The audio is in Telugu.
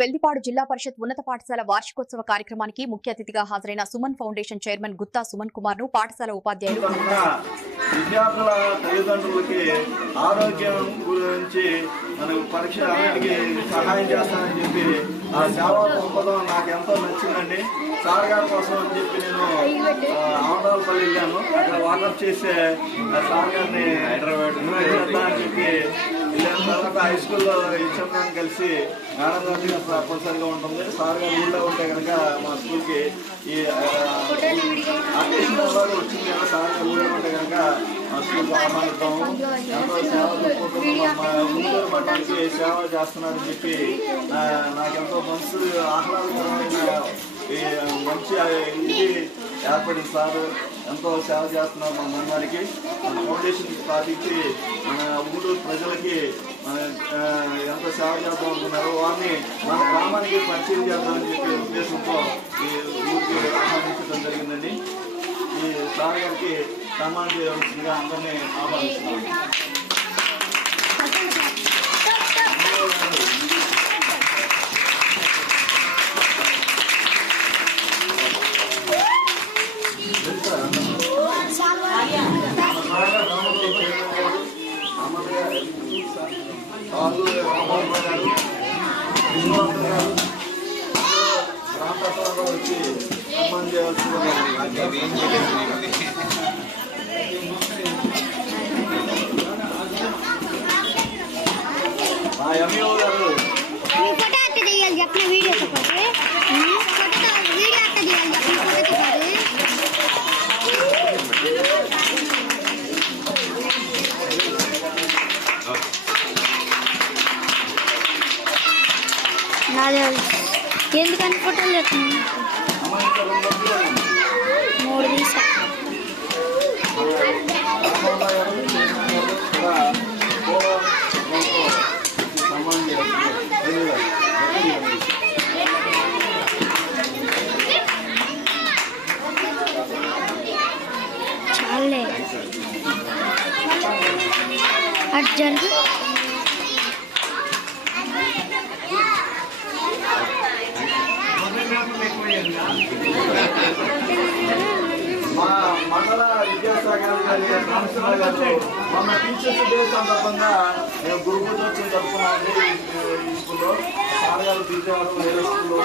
వెల్లిపాడు జిల్లా పరిషత్ ఉన్నత పాఠశాల వార్షికోత్సవ కార్యక్రమానికి ముఖ్య అతిథిగా హాజరైన సుమన్ ఫౌండేషన్ చైర్మన్ గుత్తా సుమన్ కుమార్ను పాఠశాల ఉపాధ్యాయులు విద్యార్థుల తల్లిదండ్రులకి ఆరోగ్యం గురించి మనకు పరీక్ష సహాయం చేస్తానని చెప్పి ఆ సేవా దృక్పథం నాకు ఎంతో నచ్చిందండి. సార్ గారి కోసం అని చెప్పి నేను ఆ, ఆమదాలపల్లి వెళ్ళాను. అక్కడ వాకప్ చేసే సార్ గారిని హైదరాబాద్ అని చెప్పి తర్వాత హై స్కూల్లో ఇచ్చాం కలిసి మేడం గారికి తప్పనిసరిగా ఉంటుంది సార్ గారు ఊళ్ళో ఉంటే కనుక మా స్కూల్కి ఈ అకేషన్ అవార్డు వచ్చింది. సార్ గారు ఊళ్ళో ఉంటే కనుక మా స్కూల్కి ఆహ్వానిద్దాము. ఎంతో సేవ చేసుకుంటున్నాం. ముందు సేవ చేస్తున్నారని చెప్పి నాకెంతో మనసు ఆహ్లాదకరమైన మంచి ఇది ఏర్పడింది సార్ ఎంతో సేవ చేస్తున్నారు మన మండలికి ఫౌండేషన్ స్థాపించి మన ఊరు మన ఆ, సేవ చేద్దాం అనుకున్నారో వారిని మన గ్రామానికి పరిచయం చేద్దామని చెప్పే ఉద్దేశంతో ఈ ఊరికి ఆహ్వానించడం జరిగిందండి. ఈ సార్ గారికి సన్మానం చేయవలసిందిగా అందరినీ ఆహ్వానిస్తున్నాం. వచ్చి సన్మానం చేయాల్సిందిగా నాదే ఎందుకంటే ఫోటోలు చెప్తున్నాను మూడు తీసా. చాలే. అటు జరుగు మా మండల విద్యాసాగర్ గారి రామచంద్ర గారు మొన్న టీచర్స్ డే సందర్భంగా మేము గురు వచ్చి జరుపుకున్నామండి ఈ- ఈ స్కూల్లో. సార్ గారు టీచర్ వేరే స్కూల్లో